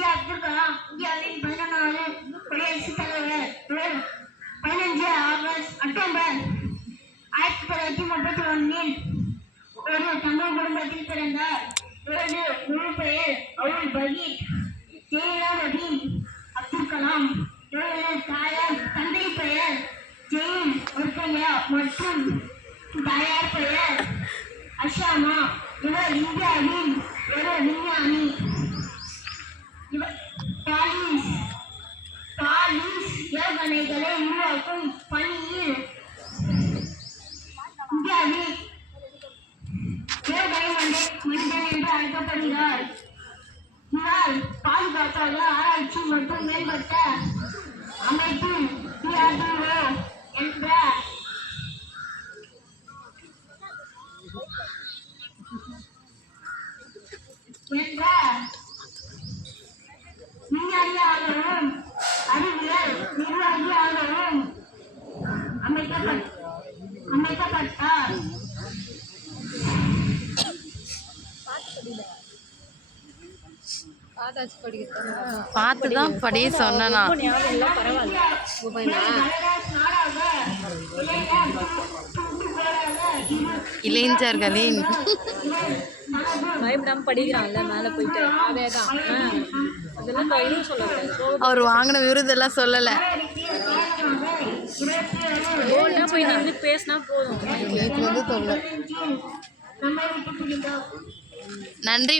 APJ Abdul Kalam இந்தியாவின் 14வது குடியரசுத் தலைவர். 15 அக்டோபர் 1931 ஒரு தமிழ் குடும்பத்தில் பிறந்தார். இவரது முழு பெயர் அவுல் பகீர் ஜெயினுலாபதீன் அப்துல் கலாம். இவரது தந்தை பெயர் ஜெயின் ஒர்கையா மற்றும் தாயார் பெயர் அஷாமா. இவர் இந்தியாவின் ஒரு விஞ்ஞானி. பாலிஸ் ஏவுகணைகளை உருவாக்கும் பணியில் இந்தியாவில் ஏவுகணை மனிதன் என்று அழைக்கப்படுகிறார். இவர் பாதுகாப்பாக ஆராய்ச்சி மற்றும் மேம்பட்ட அமைப்பு DRDO என்ற விஞ்ஞானியாகவும் அறிவியல் நிர்வாகியாகவும் அமைக்கப்பட்டார். பார்த்துதான் படி சொன்னா இளைஞர்களின் பயப்படாம படிக்கிறான்ல மேலே போயிட்டு அதேதான். அதெல்லாம் கையிலும் சொல்லக்கூடாது. அவர் வாங்கின விருதெல்லாம் சொல்லலை. போய் நின்று பேசினா போதும். நன்றி.